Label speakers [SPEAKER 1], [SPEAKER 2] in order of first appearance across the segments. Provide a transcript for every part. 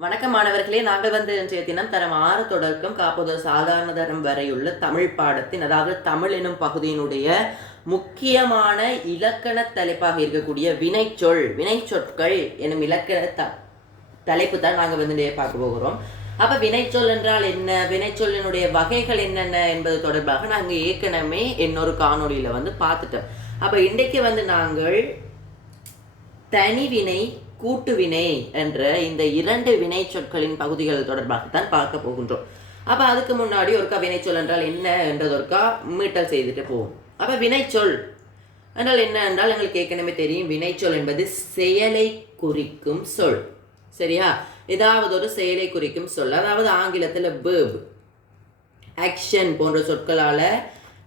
[SPEAKER 1] வணக்கம் மாணவர்களே நாங்கள் வந்து இன்றைய தினம் தரம் ஆறு தொடக்கம் காப்பது சாதாரண தரம் வரையுள்ள தமிழ் பாடத்தின் அதாவது தமிழ் எனும் பகுதியினுடைய முக்கியமான இலக்கண தலைப்பாக இருக்கக்கூடிய வினைச்சொல் வினைச்சொற்கள் எனும் இலக்கண த தலைப்பு தான் நாங்கள் வந்து பார்க்க போகிறோம். அப்போ வினைச்சொல் என்றால் என்ன? வினைச்சொல்லினுடைய வகைகள் என்னென்ன என்பது தொடர்பாக நாங்கள் ஏற்கனவே இன்னொரு காணொலியில் வந்து பார்த்துட்டோம் அப்போ இன்றைக்கு வந்து நாங்கள் தனிவினை கூட்டு வினை என்ற இந்த இரண்டு வினை சொற்களின் பகுதிகள் தொடர்பாகத்தான் பார்க்க போகின்றோம். அப்போ அதுக்கு முன்னாடி ஒருக்கா வினைச்சொல் என்றால் என்ன என்றதொருக்கா மீட்டல் செய்துட்டு போவோம். அப்போ வினைச்சொல் என்றால் என்ன என்றால் எங்களுக்கு ஏற்கனவே தெரியும். வினைச்சொல் என்பது செயலை குறிக்கும் சொல். சரியா? ஏதாவது ஒரு செயலை குறிக்கும் சொல். அதாவது ஆங்கிலத்தில் verb. ஆக்ஷன் போன்ற சொற்களால்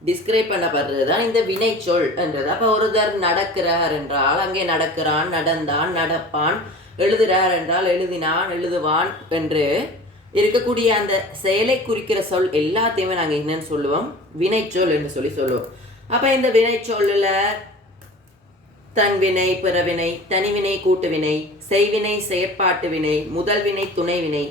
[SPEAKER 1] டிஸ்கிரைப் பண்ணப்படுறது தான் இந்த வினைச்சொல் என்றது. அப்போ ஒருத்தர் நடக்கிறார் என்றால் அங்கே நடக்கிறான் நடந்தான் நடப்பான் எழுதுகிறார் என்றால் எழுதினான் எழுதுவான் என்று இருக்கக்கூடிய அந்த செயலை குறிக்கிற சொல் எல்லாத்தையுமே நாங்கள் என்னன்னு சொல்லுவோம்? வினைச்சொல் என்று சொல்லி சொல்லுவோம். அப்போ இந்த வினைச்சொல்லில் தன்வினை பிறவினை தனிவினை கூட்டுவினை செய்வினை செயற்பாட்டு வினை முதல் வினை துணை வினை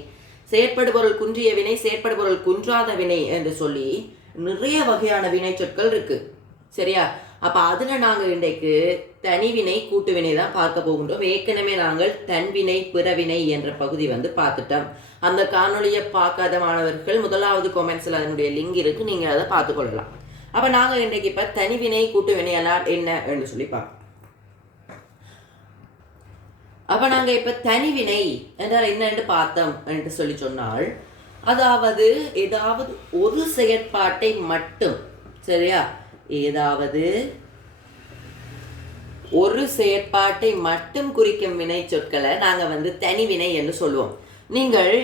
[SPEAKER 1] செயற்படுபொருள் குன்றிய வினை செயற்படுபொருள் குன்றாத வினை என்று சொல்லி நிறைய வகையான வினை சொற்கள் இருக்கு. சரியா? அப்ப அதுல நாங்க இன்றைக்கு தனிவினை கூட்டுவினை தான் பார்க்க போகின்றோம். ஏற்கனவே நாங்கள் தன்வினை பிறவினை என்ற பகுதி வந்து பார்த்துட்டோம். அந்த காணொளியை பார்க்காத மாணவர்கள் முதலாவது கொமெண்ட்ஸில் அதனுடைய லிங்க் இருக்கு. நீங்க அதை பார்த்துக்கொள்ளலாம் அப்ப நாங்க இன்றைக்கு இப்ப தனிவினை கூட்டுவினை எல்லாம் என்ன என்று சொல்லி பார்ப்போம். அப்ப நாங்க இப்ப தனிவினை என்றால் என்னன்னு பார்த்தோம் என்று சொல்லி சொன்னால் அதாவது ஏதாவது ஒரு செயற்பாட்டை மட்டும் சரியா? ஏதாவது ஒரு செயற்பாட்டை மட்டும் குறிக்கும் வினை சொற்களை நாங்கள் வந்து தனிவினை என்று சொல்லுவோம். நீங்கள்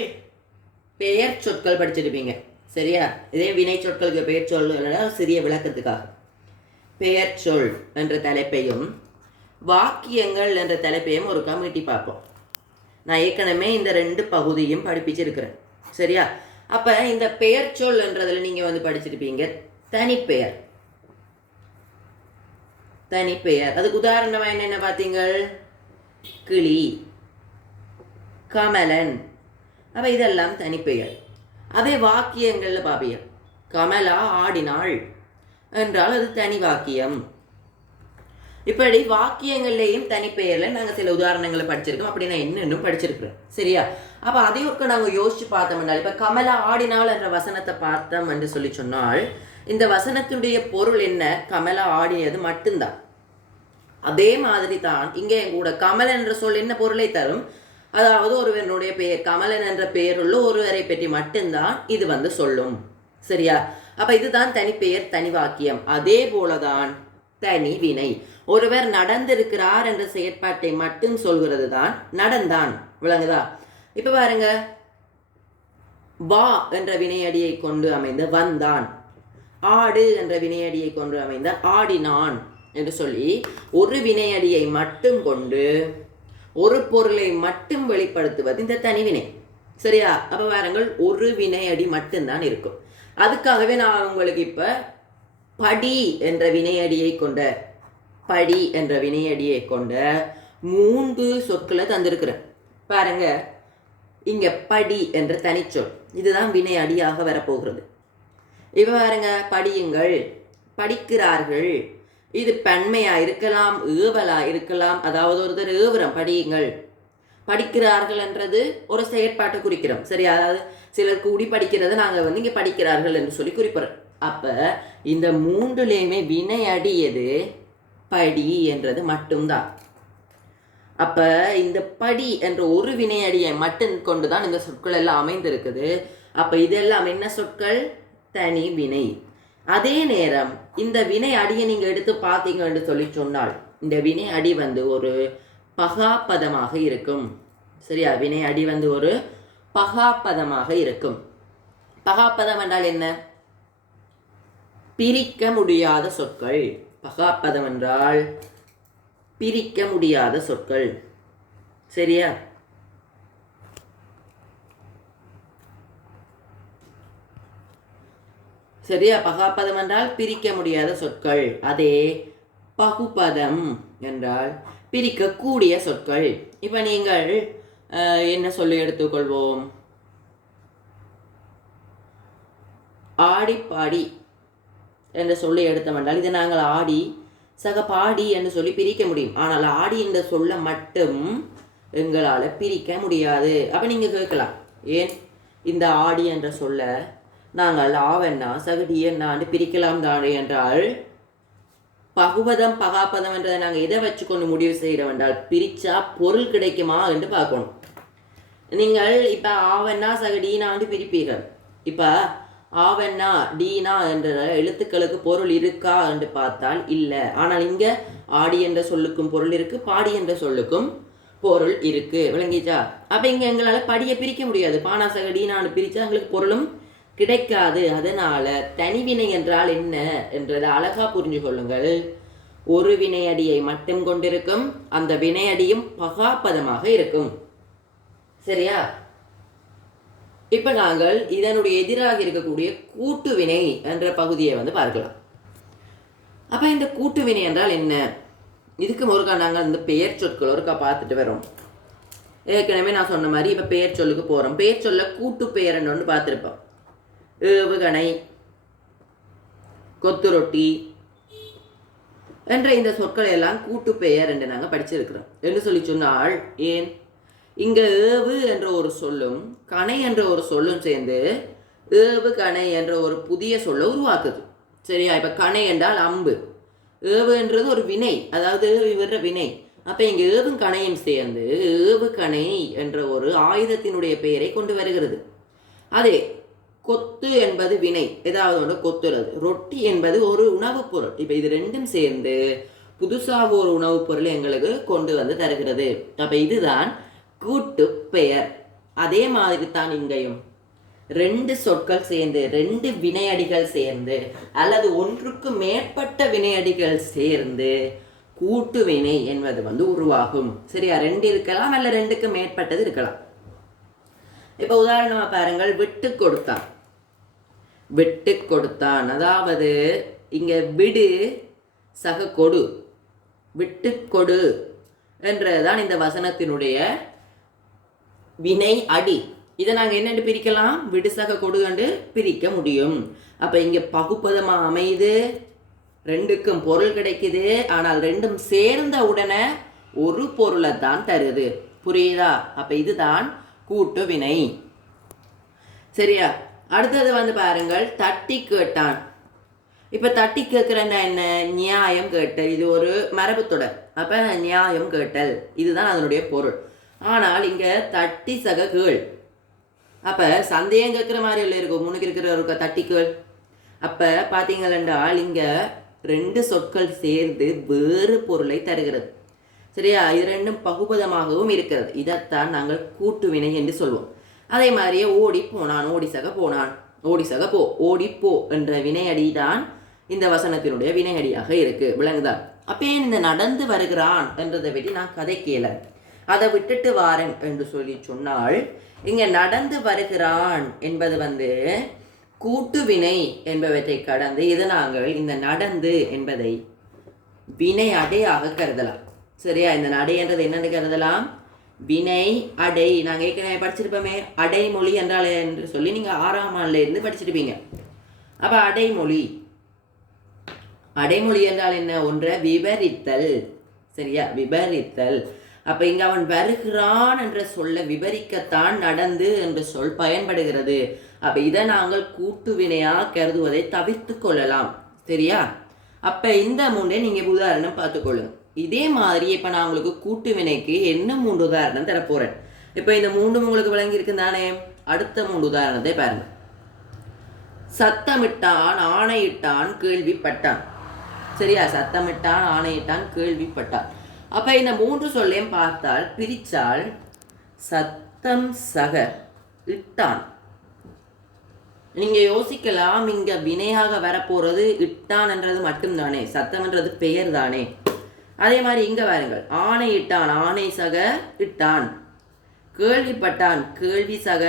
[SPEAKER 1] பெயர் சொற்கள் படிச்சிருப்பீங்க சரியா? இதே வினை சொற்களுக்கு பெயர் சொல் சிறிய விளக்கத்துக்காக. பெயர் சொல் என்ற தலைப்பையும் வாக்கியங்கள் என்ற தலைப்பையும் ஒரு கமிட்டி பார்ப்போம். நான் ஏற்கனவே இந்த ரெண்டு பகுதியும் படிப்பிச்சிருக்கிறேன். சரியா? அப்போ இந்த பெயர் சொல்ன்றதில் நீங்கள் வந்து படிச்சிருப்பீங்க. தனிப்பெயர். தனிப்பெயர். அதுக்கு உதாரணமாக என்னென்ன பார்த்தீங்க கிளி கமலன். அப்ப இதெல்லாம் தனிப்பெயர். அதே வாக்கியங்கள்ல பாப்பிய கமலா ஆடினாள். என்றால் அது தனி வாக்கியம். இப்படி வாக்கியங்கள்லேயும் தனிப்பெயரில் நாங்கள் சில உதாரணங்களை படிச்சிருக்கோம். அப்படி நான் என்னென்னும் படிச்சிருக்கிறேன். சரியா? அப்போ அதையும் நாங்கள் யோசிச்சு பார்த்தோம்னா இப்போ கமலா ஆடினாள் என்ற வசனத்தை பார்த்தோம் என்று சொல்லி சொன்னால் இந்த வசனத்துடைய பொருள் என்ன? கமலா ஆடினது மட்டும்தான். அதே மாதிரி தான் இங்கே கூட கமல் என்ற சொல் என்ன பொருளை தரும்? அதாவது ஒருவனுடைய பெயர் கமலன் என்ற பெயருள்ள ஒருவரை பற்றி மட்டும்தான் இது வந்து சொல்லும். சரியா? அப்ப இதுதான் தனிப்பெயர் தனி வாக்கியம். அதே போலதான் தனி வினை. ஒருவர் நடந்திருக்கிறார் என்ற செயற்பாட்டை மட்டும் சொல்கிறது தான் நடந்தான். விளங்குதா? இப்போ பாருங்க. வா என்ற வினையடியை கொண்டு அமைந்த வந்தான். ஆடு என்ற வினையடியை கொண்டு அமைந்த ஆடினான் என்று சொல்லி ஒரு வினையடியை மட்டும் கொண்டு ஒரு பொருளை மட்டும் வெளிப்படுத்துவது இந்த தனிவினை சரியா? அப்போ பாருங்கள் ஒரு வினையடி மட்டும்தான் இருக்கும். அதுக்காகவே நான் உங்களுக்கு இப்போ படி என்ற வினையடியை கொண்ட படி என்ற வினையடியை கொண்ட மூன்று சொற்களை தந்திருக்கிறேன் பாருங்க இங்க படி என்ற தனிச்சொல். இதுதான் வினையடியாக வரப்போகிறது. இப்ப பாருங்க படியுங்கள். படிக்கிறார்கள். இது பெண்மையா இருக்கலாம் ஏவலா இருக்கலாம். அதாவது ஒருத்தர் ஏவுறம் படியுங்கள். படிக்கிறார்கள் என்றது ஒரு செயற்பாட்டை குறிக்கிறோம். சரி அதாவது சிலர் கூடி படிக்கிறத நாங்கள் வந்து இங்கே படிக்கிறார்கள் என்று சொல்லி குறிப்பிடுறோம். அப்போ இந்த மூன்றுலேயுமே வினை அடியது படி என்றது மட்டும்தான். அப்போ இந்த படி என்ற ஒரு வினை அடியை மட்டும் கொண்டுதான் இந்த சொற்கள் எல்லாம் அமைந்திருக்குது. அப்போ இதெல்லாம் என்ன சொற்கள்? தனி வினை. அதே நேரம் இந்த வினை அடியை நீங்கள் எடுத்து பார்த்தீங்கன்னு சொல்லி சொன்னால் இந்த வினை அடி வந்து ஒரு பகாப்பதமாக இருக்கும். சரியா? வினை அடி வந்து ஒரு பகாப்பதமாக இருக்கும். பகாப்பதம் என்றால் என்ன? பிரிக்க முடியாத சொற்கள். பகாப்பதம் என்றால் பிரிக்க முடியாத சொற்கள். சரியா? சரியா? பகாப்பதம் என்றால் பிரிக்க முடியாத சொற்கள். அதே பகுபதம் என்றால் பிரிக்கக்கூடிய சொற்கள். இப்போ நீங்கள் என்ன சொல்லி எடுத்துக்கொள்வோம்? ஆடி பாடி என்ற சொல்லி எடுத்தவென்றால் இதை நாங்கள் ஆடி சக பாடி என்று சொல்லி பிரிக்க முடியும். ஆனால் ஆடி என்ற சொல்ல மட்டும் எங்களால் பிரிக்க முடியாது. அப்போ நீங்கள் கேட்கலாம் ஏன் இந்த ஆடி என்ற சொல்ல நாங்கள் ஆவென்னா சகடி என்னான்னு பிரிக்கலாம் தானே என்றால் பகுபதம் பகாபதம் என்றதை நாங்கள் எதை வச்சுக்கொண்டு முடிவு செய்கிறோம் என்றால் பிரித்தா பொருள் கிடைக்குமா என்று பார்க்கணும். நீங்கள் இப்போ ஆவண்ணா சகடி நான் வந்து பிரிப்பீர்கள். இப்போ ஆவண்ணா டீனா என்ற எழுத்துக்களுக்கு பொருள் இருக்கா என்று பார்த்தால் இல்லை. ஆனால் இங்கே ஆடி என்ற சொல்லுக்கும் பொருள் இருக்குது பாடி என்ற சொல்லுக்கும் பொருள் இருக்குது விளங்கிச்சா? அப்போ இங்கே எங்களால் படியை பிரிக்க முடியாது. பானாசக டீனான்னு பிரித்தா எங்களுக்கு பொருளும் கிடைக்காது. அதனால் தனிவினை என்றால் என்ன என்றதை அழகாக புரிஞ்சு கொள்ளுங்கள். ஒரு வினையடியை மட்டும் கொண்டிருக்கும் அந்த வினையடியும் பகாப்பதமாக இருக்கும். சரியா? இப்போ நாங்கள் இதனுடைய எதிராக இருக்கக்கூடிய கூட்டு வினை என்ற பகுதியை வந்து பார்க்கலாம். அப்போ இந்த கூட்டு வினை என்றால் என்ன? இதுக்கு ஒருக்கா நாங்கள் இந்த பெயர் சொற்கள் ஒருக்கா பார்த்துட்டு வரோம். ஏற்கனவே நான் சொன்ன மாதிரி இப்போ பெயர் சொல்லுக்கு போகிறோம் பெயர் சொல்ல கூட்டு பெயர்ன்னு ஒன்று பார்த்துருப்போம். ஏவுகணை கொத்து ரொட்டி என்ற இந்த சொற்களை எல்லாம் கூட்டு பெயர் என்று நாங்கள் படிச்சிருக்கிறோம். என்று சொல்லி சொன்னால் ஏன்? இங்கே ஏவு என்ற ஒரு சொல்லும் கணை என்ற ஒரு சொல்லும் சேர்ந்து ஏவு கணை என்ற ஒரு புதிய சொல்லை உருவாக்குது. சரியா? இப்போ கணை என்றால் அம்பு. ஏவு என்றது ஒரு வினை அதாவது ஏவு விடுற வினை. அப்போ இங்கே ஏவும் கணையும் சேர்ந்து ஏவு கணை என்ற ஒரு ஆயுதத்தினுடைய பெயரை கொண்டு வருகிறது. அதே கொத்து என்பது வினை ஏதாவது ஒன்று கொத்துறது. ரொட்டி என்பது ஒரு உணவுப் பொருள். இப்போ இது ரெண்டும் சேர்ந்து புதுசாக ஒரு உணவுப் பொருள் எங்களுக்கு கொண்டு வந்து தருகிறது. அப்போ இதுதான் கூட்டு பெயர். அதே மாதிரி தான் இங்கேயும். ரெண்டு சொற்கள் சேர்ந்து ரெண்டு வினையடிகள் சேர்ந்து அல்லது ஒன்றுக்கு மேற்பட்ட வினையடிகள் சேர்ந்து கூட்டு வினை என்பது வந்து உருவாகும். சரியா? ரெண்டு இருக்கலாம் அல்ல ரெண்டுக்கு மேற்பட்டது இருக்கலாம். இப்போ உதாரணமாக பாருங்கள் விட்டு கொடுத்தான். விட்டு கொடுத்தான். அதாவது இங்கே விடு சக கொடு. விட்டு கொடு என்றதுதான் இந்த வசனத்தினுடைய வினை அடி. இதை நாங்கள் என்னென்று பிரிக்கலாம்? விடுசக கொடுகண்டு என்று பிரிக்க முடியும். அப்போ இங்கே பகுப்பதமாக அமையுது? ரெண்டுக்கும் பொருள் கிடைக்குது. ஆனால் ரெண்டும் சேர்ந்த உடனே ஒரு பொருளை தான் தருது. புரியுதா? அப்போ இதுதான் கூட்டு வினை. சரியா? அடுத்தது வந்து பாருங்கள் தட்டி கேட்டான். இப்போ தட்டி கேட்குறேன்னா என்ன? நியாயம் கேட்டல். இது ஒரு மரபு தொடர் அப்போ நியாயம் கேட்டல். இதுதான் அதனுடைய பொருள். ஆனால் இங்கே தட்டி சக கேள். அப்போ சந்தேகம் கேட்குற மாதிரி இல்லை இருக்கும். முன்னுக்கு இருக்கிற ஒரு தட்டி கேள். அப்போ பார்த்தீங்களென்றால் இங்கே ரெண்டு சொற்கள் சேர்ந்து வேறு பொருளை தருகிறது. சரியா? இது ரெண்டும் பகுபதமாகவும் இருக்கிறது. இதைத்தான் நாங்கள் கூட்டு வினை என்று சொல்வோம். அதே மாதிரியே ஓடி போனான் ஓடி சக போனான். ஓடி சக போ ஓடி போ என்ற வினையடி தான் இந்த வசனத்தினுடைய வினையடியாக இருக்கு. விளங்குதான் அப்போ ஏன் இந்த நடந்து வருகிறான் என்றதை பற்றி நான் கதை கேள. அதை விட்டுட்டு வாரேன் என்று சொல்லி சொன்னால் இங்கே நடந்து வருகிறான் என்பது வந்து கூட்டு வினை என்பவற்றை கடந்து இது நாங்கள் இந்த நடந்து என்பதை வினை அடையாக கருதலாம். சரியா? இந்த நடைன்றது என்னன்னு கருதலாம்? வினை அடை. நாங்கள் ஏற்கனவே படிச்சிருப்போமே அடைமொழி என்றால் என்று சொல்லி நீங்கள் ஆறாம் ஆண்டுலேருந்து படிச்சிருப்பீங்க. அப்போ அடைமொழி. அடைமொழி என்றால் என்ன? ஒன்றை விவரித்தல். சரியா? விபரித்தல் அப்போ இங்கே அவன் வருகிறான் என்ற சொல்ல விவரிக்கத்தான் நடந்து என்ற சொல் பயன்படுகிறது. அப்போ இதை நாங்கள் கூட்டு வினையாக கருதுவதை தவிர்த்து கொள்ளலாம். சரியா? அப்போ இந்த மூன்றை நீங்கள் உதாரணம் பார்த்துக்கொள்ளுங்க இதே மாதிரி இப்போ நான் உங்களுக்கு கூட்டு வினைக்கு என்ன மூன்று உதாரணம் தரப்போகிறேன் இப்போ இந்த மூன்றும் உங்களுக்கு விளங்கியிருக்கு தானே? அடுத்த மூன்று உதாரணத்தை பாருங்க. சத்தமிட்டான் ஆணையிட்டான் கேள்விப்பட்டான். சரியா? சத்தமிட்டான் ஆணையிட்டான் கேள்விப்பட்டான். அப்போ இந்த மூன்று சொல்லையும் பார்த்தால் பிரித்தால் சத்தம் சக இட்டான். நீங்கள் யோசிக்கலாம் இங்கே வினையாக வரப்போகிறது இட்டான் என்றது மட்டும்தானே சத்தம் என்றது பெயர் தானே அதே மாதிரி இங்கே வாருங்கள். ஆணை இட்டான் ஆணை சக இட்டான். கேள்விப்பட்டான் கேள்வி சக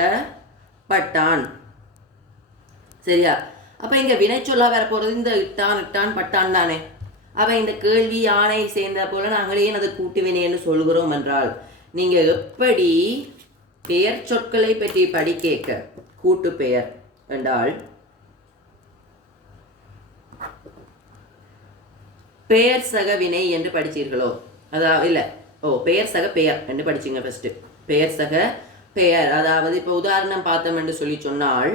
[SPEAKER 1] பட்டான். சரியா? அப்போ இங்கே வினைச்சொல்லா வரப்போகிறது இந்த இட்டான் இட்டான் பட்டான் தானே. அவன் இந்த கேள்வி யானை சேர்ந்த போல நாங்களே ஏன் அதை கூட்டு சொல்கிறோம் என்றால் நீங்கள் எப்படி பெயர் சொற்களை பற்றி படிக்க கூட்டு பெயர் என்றால் பெயர் சக வினை என்று படிச்சீர்களோ? அதாவது இல்லை. ஓ பெயர் சக பெயர் என்று படிச்சீங்க ஃபர்ஸ்ட் பெயர் சக பெயர். அதாவது இப்போ உதாரணம் பார்த்தோம் என்று சொல்லி சொன்னால்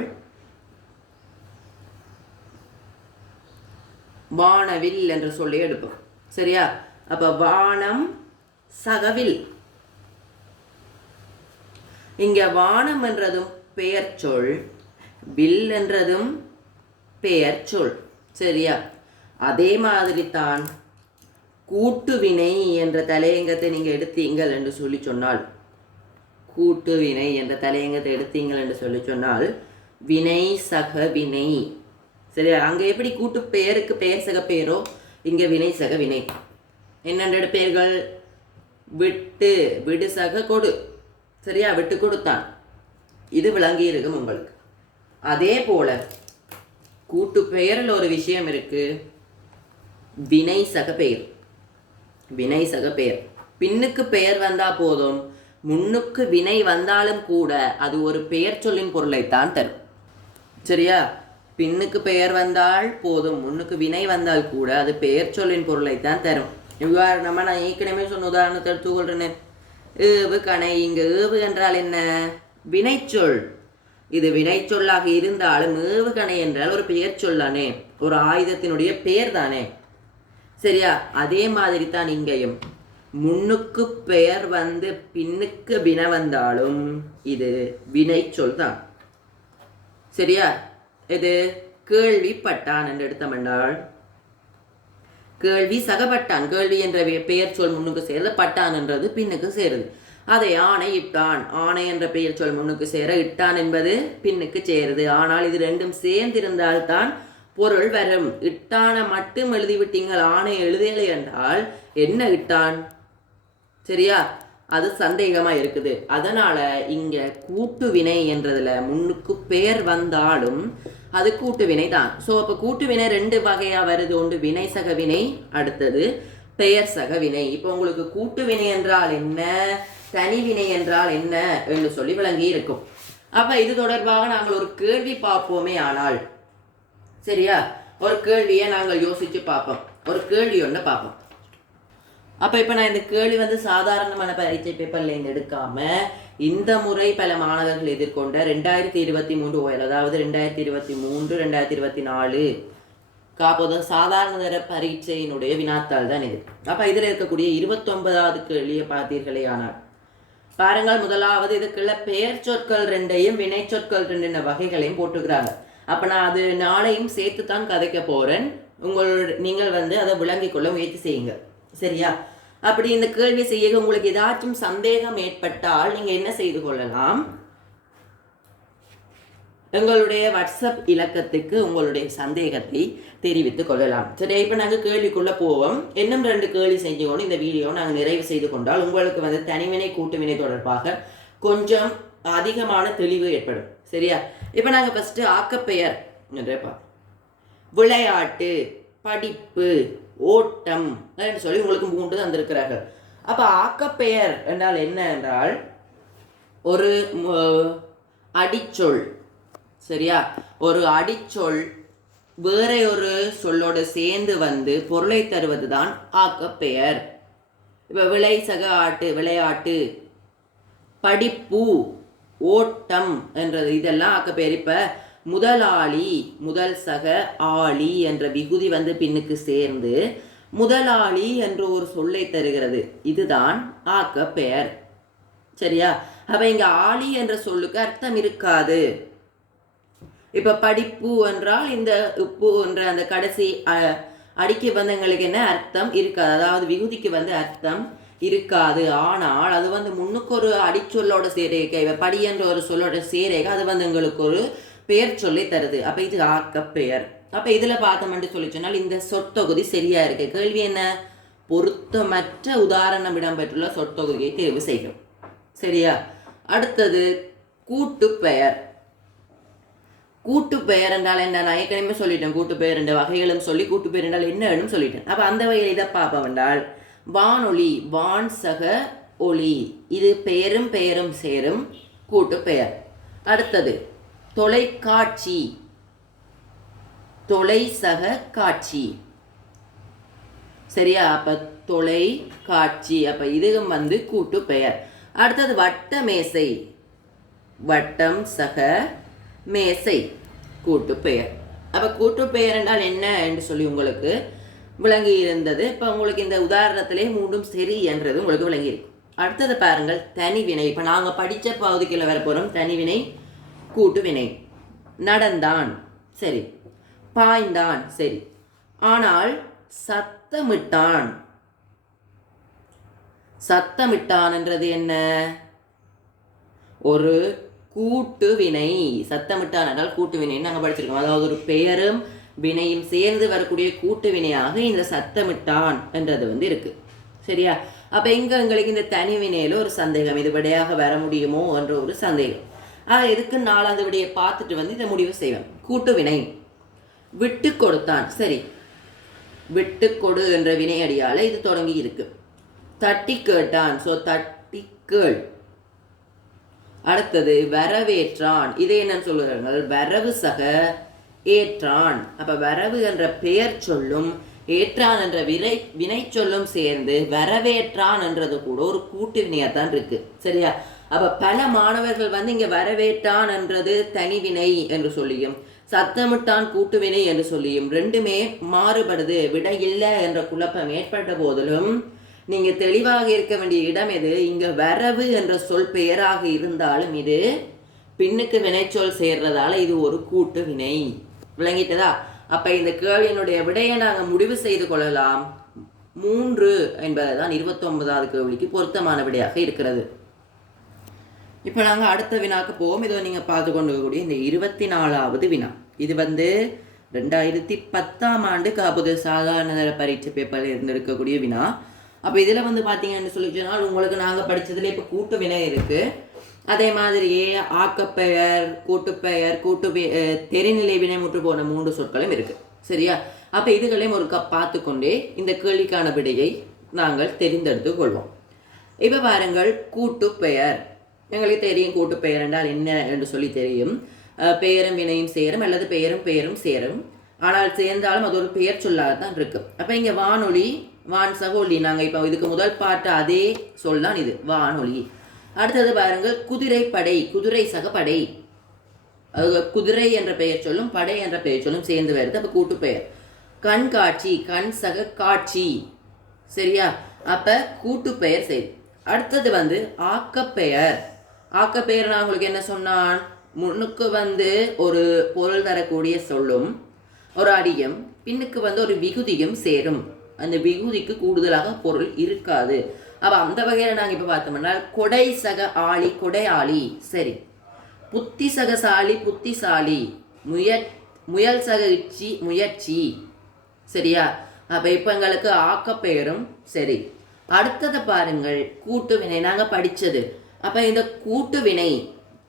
[SPEAKER 1] வானவில் என்று சொல்லி எடுப்போம். சரியா? அப்ப வானம் சகவில். இங்க வானம் என்றதும் பெயர் சொல் வில் என்றதும் பெயர் சொல். சரியா? அதே மாதிரி தான் கூட்டுவினை என்ற தலையங்கத்தை நீங்க எடுத்தீங்கள் என்று சொல்லி சொன்னால் கூட்டுவினை என்ற தலையங்கத்தை எடுத்தீங்கள் என்று சொல்லி சொன்னால் வினை சக வினை சரியா? அங்கே எப்படி கூட்டு பெயருக்கு பெயர் சக பெயரோ இங்கே வினை சக வினை. என்னென்ன பெயர்கள்? விட்டு விடு சக கொடு. சரியா? விட்டு கொடுத்தான். இது விளங்கி இருக்கும் உங்களுக்கு. அதே போல கூட்டு பெயரில் ஒரு விஷயம் இருக்கு. வினை சக பெயர். வினை சக பெயர். பின்னுக்கு பெயர் வந்தா போதும். முன்னுக்கு வினை வந்தாலும் கூட அது ஒரு பெயர் சொல்லின் பொருளைத்தான் தரும். சரியா? பின்னுக்கு பெயர் வந்தால் போதும் முன்னுக்கு வினை வந்தால் கூட அது பெயர் சொல்லின் பொருளைத்தான் தரும். உதாரணமாக நான் ஏற்கனவே சொன்ன உதாரணத்தை எடுத்துக்கொள்கிறேன் ஏவு கணை இங்கு ஏவு என்றால் என்ன? வினைச்சொல். இது வினைச்சொல்லாக இருந்தாலும் ஏவுகணை என்றால் ஒரு பெயர் சொல்லானே ஒரு ஆயுதத்தினுடைய பெயர் தானே. சரியா? அதே மாதிரி தான் இங்கேயும். முன்னுக்கு பெயர் வந்து பின்னுக்கு வின வந்தாலும் இது வினைச்சொல் தான். சரியா? இது கேள்விப்பட்டான் என்று எடுத்தமென்றால் கேள்வி சகப்பட்டான். கேள்வி என்ற பெயர் சொல் முன்னுக்கு சேருது பட்டான் என்றது பின்னுக்கு சேருது. அதை ஆணை இட்டான். ஆணை என்ற பெயர் சொல் முன்னுக்கு சேர இட்டான் என்பது பின்னுக்கு சேருது. ஆனால் இது ரெண்டும் சேர்ந்திருந்தால்தான் பொருள் வரும். இட்டான மட்டும் எழுதிவிட்டீங்கள். ஆணை எழுதலை என்றால் என்ன இட்டான்? சரியா? அது சந்தேகமா இருக்குது. அதனால இங்க கூட்டு வினை என்றதுல முன்னுக்கு பெயர் வந்தாலும் அது கூட்டு வினை தான். ஸோ அப்போ கூட்டு வினை ரெண்டு வகையாக வருது. ஒன்று வினை சக வினை அடுத்தது பெயர் சக வினை இப்போ உங்களுக்கு கூட்டு வினை என்றால் என்ன? தனி வினை என்றால் என்ன? என்று சொல்லி விளங்கி இருக்கும். அப்போ இது தொடர்பாக நாங்கள் ஒரு கேள்வி பார்ப்போமே ஆனால். சரியா? ஒரு கேள்வியை நாங்கள் யோசித்து பார்ப்போம். ஒரு கேள்வி ஒன்று பார்ப்போம். அப்போ இப்போ நான் இந்த கேள்வி வந்து சாதாரணமான பரீட்சை பேப்பர்ல எடுக்காமல் எடுக்காம இந்த முறை பல மாணவர்கள் எதிர்கொண்ட ரெண்டாயிரத்தி இருபத்தி மூன்று ஓயல் அதாவது ரெண்டாயிரத்தி இருபத்தி மூன்று ரெண்டாயிரத்தி இருபத்தி நாலு காப்போதும் சாதாரண தர பரீட்சையினுடைய வினாத்தாள் தான் இது. அப்போ இதில் இருக்கக்கூடிய இருபத்தொன்பதாவது கேள்வியை பார்த்தீர்களே ஆனால் பாருங்கள் முதலாவது இதுக்குள்ள பெயர் சொற்கள் ரெண்டையும் வினை சொற்கள் ரெண்டு வகைகளையும் போட்டுக்கிறாங்க. அப்போ நான் அது நாளையும் சேர்த்து தான் கதைக்க போகிறேன் உங்கள் நீங்கள் வந்து அதை விளங்கிக் கொள்ள முயற்சி செய்யுங்க சரியா? அப்படி இந்த கேள்வி செய்ய உங்களுக்கு ஏதாச்சும் சந்தேகம் ஏற்பட்டால் நீங்க என்ன செய்து கொள்ளலாம்? எங்களுடைய வாட்ஸ்அப் இலக்கத்துக்கு உங்களுடைய சந்தேகத்தை தெரிவித்துக் கொள்ளலாம். சரி இப்போ நாங்கள் கேள்விக்குள்ளே போவோம். இன்னும் ரெண்டு கேள்வி செஞ்சோன்னு இந்த வீடியோ நாங்கள் நிறைவு செய்து கொண்டால் உங்களுக்கு வந்து தனிவினை கூட்டுவினை தொடர்பாக கொஞ்சம் அதிகமான தெளிவு ஏற்படும். சரியா? இப்போ நாங்கள் ஃபஸ்ட்டு ஆக்கப்பெயர். விளையாட்டு படிப்பு ஓட்டம் என்று சொல்லி உங்களுக்கு மூன்று தந்திருக்கிறார்கள். அப்போ ஆக்கப்பெயர் என்றால் என்ன என்றால் ஒரு அடிச்சொல். சரியா? ஒரு அடிச்சொல் வேற ஒரு சொல்லோட சேர்ந்து வந்து பொருளை தருவது தான் ஆக்கப்பெயர். இப்போ விளை சக ஆட்டு விளையாட்டு படிப்பு ஓட்டம் என்றது இதெல்லாம் ஆக்கப்பெயர். இப்போ முதலாளி முதல் சக ஆளி என்ற விகுதி வந்து பின்னுக்கு சேர்ந்து முதலாளி என்ற ஒரு சொல்லை தருகிறது. இதுதான் ஆக்கப்பெயர் சரியா? அப்ப இங்க ஆளி என்ற சொல்லுக்கு அர்த்தம் இருக்காது. இப்ப படிப்பு என்றால் இந்த உப்பு என்ற அந்த கடைசி அ- அடிக்கு என்ன அர்த்தம் இருக்காது. அதாவது விகுதிக்கு வந்து அர்த்தம் இருக்காது. ஆனால் அது வந்து முன்னுக்கு ஒரு அடிச்சொல்லோட சேரேக்கை இவ படி என்ற ஒரு சொல்லோட சேரேக்கை அது வந்து எங்களுக்கு ஒரு பெயர் சொல்லி தருது. அப்போ இது ஆக்கப்பெயர் பெயர். இதில் இதுல பார்த்தோம்னு சொல்லி சொன்னால் இந்த சொற்தொகுதி சரியாக இருக்குது கேள்வி என்ன? பொருத்தமற்ற உதாரணம் இடம்பெற்றுள்ள சொற்தொகுதியை தேர்வு செய்கிறோம் சரியா? அடுத்தது கூட்டு பெயர். என்றால் என்ன? நான் ஏற்கனவே சொல்லிட்டேன் கூட்டுப்பெயர் என்ற வகைகளும் சொல்லி கூட்டுப்பெயர் என்றால் என்னன்னு சொல்லிட்டேன். அப்போ அந்த வகையில் இதை பார்ப்போம் என்றால் வானொலி வான் சக ஒளி. இது பெயரும் பெயரும் சேரும் கூட்டு பெயர். அடுத்தது தொலைக்காட்சி. தொலை சக காட்சி. சரியா? அப்ப தொலை காட்சி அப்ப இதுவும் வந்து கூட்டு பெயர் அடுத்தது வட்ட மேசை வட்டம் சக மேசை. கூட்டு பெயர் அப்ப கூட்டு பெயர் என்றால் என்ன என்று சொல்லி உங்களுக்கு விளங்கி இருந்தது. இப்போ உங்களுக்கு இந்த உதாரணத்திலே மூன்றும் சரி என்றது உங்களுக்கு விளங்கி அடுத்தது பாருங்கள் தனிவினை. இப்போ நாங்கள் படித்த பகுதிக்குள்ள வர போகிறோம் தனிவினை கூட்டு வினை நடந்தான் சரி. பாய்ந்தான் சரி. ஆனால் சத்தமிட்டான். சத்தமிட்டான் என்றது என்ன? ஒரு கூட்டு வினை சத்தமிட்டான் என்றால் கூட்டு வினை நாங்கள் படிச்சிருக்கோம். அதாவது ஒரு பெயரும் வினையும் சேர்ந்து வரக்கூடிய கூட்டு வினையாக இந்த சத்தமிட்டான் என்றது வந்து இருக்கு. சரியா? அப்போ இங்க எங்களுக்கு இந்த தனி வினையில ஒரு சந்தேகம்? இது விடையாக வர முடியுமோ என்ற ஒரு சந்தேகம். எதுக்கு நாலாவது விடையை பார்த்துட்டு வந்து இதை முடிவு செய்வேன். கூட்டு வினை. விட்டு கொடுத்தான். சரி. விட்டு கொடு என்ற வினையடியால இது தொடங்கி இருக்கு. தட்டி கேட்டான். ஸோ தட்டி கேள். அடுத்தது வரவேற்றான். இதை என்னன்னு சொல்லுறாங்க வரவு சக ஏற்றான். அப்போ வரவு என்ற பெயர் சொல்லும் ஏற்றான் என்ற வினை வினை சொல்லும் சேர்ந்து வரவேற்றான் என்றது கூட ஒரு கூட்டு வினையாத்தான் இருக்கு. சரியா? அப்ப பல மாணவர்கள் வந்து இங்க வரவேற்றான் என்றது தனிவினை என்று சொல்லியும் சத்தமிட்டான் கூட்டுவினை என்று சொல்லியும் ரெண்டுமே மாறுபடுது விட இல்லை என்ற குழப்பம் ஏற்பட்ட போதிலும் நீங்க தெளிவாக இருக்க வேண்டிய இடம் எது? இங்க வரவு என்ற சொல் பெயராக இருந்தாலும் இது பின்னுக்கு வினைச்சொல் சேர்றதால இது ஒரு கூட்டு வினை. விளங்கிட்டதா? அப்ப இந்த கேள்வியினுடைய விடையை நாங்கள் முடிவு செய்து கொள்ளலாம். மூன்று என்பதுதான் இருபத்தி ஒன்பதாவது கேள்விக்கு பொருத்தமான விடையாக இருக்கிறது. இப்போ நாங்கள் அடுத்த வினாக்கு போவோம். இதோ நீங்கள் பார்த்து கொண்டு இருக்கக்கூடிய இந்த இருபத்தி நாலாவது வினா. இது வந்து ரெண்டாயிரத்தி பத்தாம் ஆண்டு காப்பது சாதாரண பரீட்சை பேப்பரில் இருந்திருக்கக்கூடிய வினா. அப்போ இதில் வந்து பார்த்தீங்கன்னு சொல்லி சொன்னால் உங்களுக்கு நாங்கள் படித்ததில் இப்போ கூட்டு வினை இருக்குது அதே மாதிரியே ஆக்கப்பெயர் கூட்டுப்பெயர் கூட்டு தெரிநிலை வினை முற்று போன மூன்று சொற்களும் இருக்குது சரியா? அப்போ இதுகளையும் ஒரு பார்த்துக்கொண்டே இந்த கேள்விக்கான விடையை நாங்கள் தெரிந்தெடுத்து கொள்வோம். இப்போ பாருங்கள் கூட்டு பெயர் எங்களுக்கு தெரியும் கூட்டு பெயர் என்றால் என்ன என்று சொல்லி தெரியும் பெயரும் வினையும் சேரும் அல்லது பெயரும் பெயரும் சேரும் ஆனால் சேர்ந்தாலும் அது ஒரு பெயர் சொல்லாக தான் இருக்கு அப்போ இங்கே வானொலி வான் சகோலி நாங்கள் இப்போ இதுக்கு முதல் பாட்டு அதே சொல் தான் இது வானொலி அடுத்தது பாருங்கள் குதிரை படை குதிரை சக படை அது குதிரை என்ற பெயர் சொல்லும் படை என்ற பெயர் சொல்லும் சேர்ந்து வருது அப்போ கூட்டு பெயர் கண்காட்சி கண் சக காட்சி சரியா அப்போ கூட்டு பெயர் சரி அடுத்தது வந்து ஆக்கப்பெயர் ஆக்கப்பெயர் நான் உங்களுக்கு என்ன சொன்னான்? முன்னுக்கு வந்து ஒரு பொருள் தரக்கூடிய சொல்லும் ஒரு அடியும் பின்னுக்கு வந்து ஒரு விகுதியும் சேரும். அந்த விகுதிக்கு கூடுதலாக பொருள் இருக்காது. அப்போ அந்த வகையில் நாங்கள் இப்போ பார்த்தோம்னா கொடை சக ஆளி கொடை ஆளி. சரி. புத்தி சகசாலி புத்திசாலி முய முயல் சக இச்சி முயற்சி. சரியா? அப்போ இப்போ எங்களுக்கு ஆக்கப்பெயரும் சரி. அடுத்ததை பாருங்கள். கூட்டு வினை. நாங்கள் படித்தது அப்போ இந்த கூட்டு வினை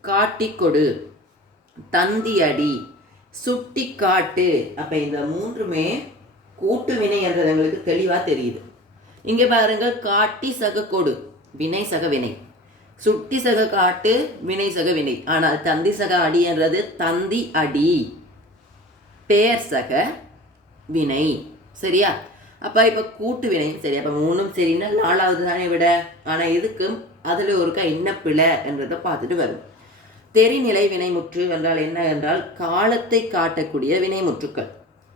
[SPEAKER 1] காட்டிக் கொடு தந்தி அடி சுட்டி காட்டு அப்போ இந்த மூன்றுமே கூட்டு வினை என்றது எங்களுக்கு தெளிவாக தெரியுது. இங்கே பாருங்கள் காட்டி சக கொடு வினை சக வினை. சுட்டி சக காட்டு வினை சக வினை. ஆனால் தந்தி சக அடி என்றது தந்தி அடி. பெயர் சக வினை. சரியா? அப்போ இப்போ கூட்டு வினை சரி அப்போ மூணும் சரின்னா நாலாவது தானே விட? ஆனால் எதுக்கும் அதில் ஒருக்கா என்ன பிழை என்றதை பார்த்துட்டு வரும். தெரிநிலை வினைமுற்று என்றால் என்ன என்றால் காலத்தை காட்டக்கூடிய வினைமுற்றுக்கள்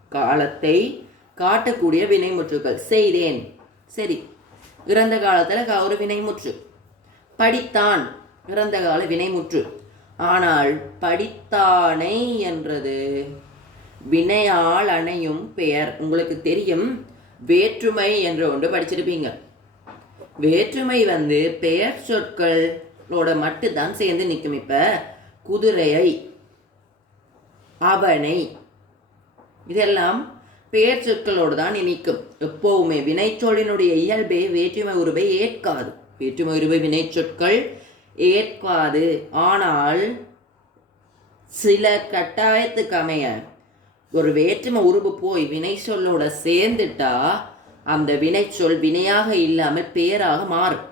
[SPEAKER 1] காலத்தை காட்டக்கூடிய வினைமுற்றுக்கள் செய்தேன். சரி. இறந்த காலத்தில் க- ஒரு வினைமுற்று படித்தான். இறந்த கால வினைமுற்று ஆனால் படித்தானை என்றது வினையால் அணையும் பெயர். உங்களுக்கு தெரியும். வேற்றுமை என்ற ஒன்று படிச்சிருப்பீங்க. வேற்றுமை வந்து பெயர் சொற்களோட மட்டும்தான் சேர்ந்து நிற்கும். இப்போ குதிரையை அவனை இதெல்லாம் பெயர் சொற்களோடு தான் இணைக்கும். எப்போவுமே வினைச்சொல்லினுடைய இயல்பே வேற்றுமை உருவை ஏற்காது. வேற்றுமை உருவை வினைச்சொற்கள் ஏற்காது. ஆனால் சில கட்டாயத்துக்கு அமைய ஒரு வேற்றுமை உருவு போய் வினை சொல்லோட சேர்ந்துட்டா அந்த வினைச்சொல் வினையாக இல்லாமல் பெயராக மாறும்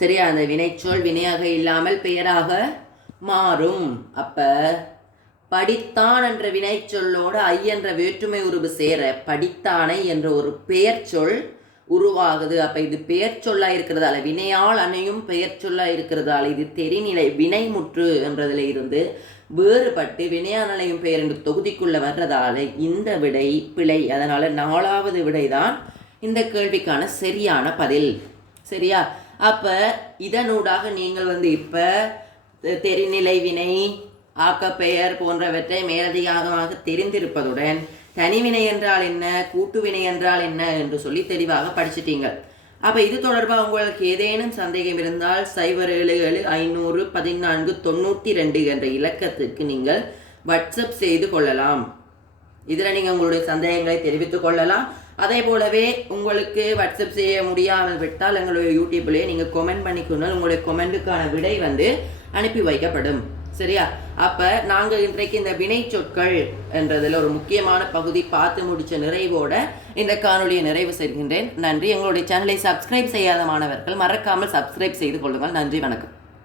[SPEAKER 1] சரியா? அந்த வினைச்சொல் வினையாக இல்லாமல் பெயராக மாறும். அப்ப படித்தான் என்ற வினைச்சொல்லோடு ஐ என்ற வேற்றுமை உருவு சேர படித்தானை என்ற ஒரு பெயர் சொல் உருவாகுது. அப்ப இது பெயர் சொல்லா இருக்கிறதால வினையால் அணையும் பெயர் சொல்லா இருக்கிறதால இது தெரிநிலை வினைமுற்று என்றதுல இருந்து வேறுபட்டு வினையானலையும் பெயர் என்று தொகுதிக்குள்ள வர்றதால இந்த விடை பிழை. அதனால நாலாவது விடைதான் இந்த கேள்விக்கான சரியான பதில். சரியா? அப்ப இதனூடாக நீங்கள் வந்து இப்ப தெரிநிலை வினை ஆக்கப்பெயர் போன்றவற்றை மேலதிகமாக தெரிந்திருப்பதுடன் தனிவினை என்றால் என்ன கூட்டுவினை என்றால் என்ன என்று சொல்லி தெளிவாக படிச்சிட்டீங்க. அப்போ இது தொடர்பாக உங்களுக்கு ஏதேனும் சந்தேகம் இருந்தால் சைபர் ஏழு ஏழு ஐநூறு பதினான்கு தொண்ணூற்றி ரெண்டு என்ற இலக்கத்திற்கு நீங்கள் வாட்ஸ்அப் செய்து கொள்ளலாம். இதில் நீங்கள் உங்களுடைய சந்தேகங்களை தெரிவித்துக் கொள்ளலாம். அதே போலவே உங்களுக்கு வாட்ஸ்அப் செய்ய முடியாமல் விட்டால் எங்களுடைய யூடியூப்லேயே நீங்கள் கொமெண்ட் பண்ணிக்கொண்டால் உங்களுடைய கொமெண்ட்டுக்கான விடை வந்து அனுப்பி வைக்கப்படும். சரியா? அப்போ நாங்கள் இன்றைக்கு இந்த வினை சொற்கள் என்றதில் ஒரு முக்கியமான பகுதி பார்த்து முடிச்ச நிறைவோட இந்த காணொலியை நிறைவு செய்கின்றேன். நன்றி. எங்களுடைய சேனலை சப்ஸ்கிரைப் செய்யாத மாணவர்கள் மறக்காமல் சப்ஸ்கிரைப் செய்து கொள்ளுங்கள். நன்றி. வணக்கம்.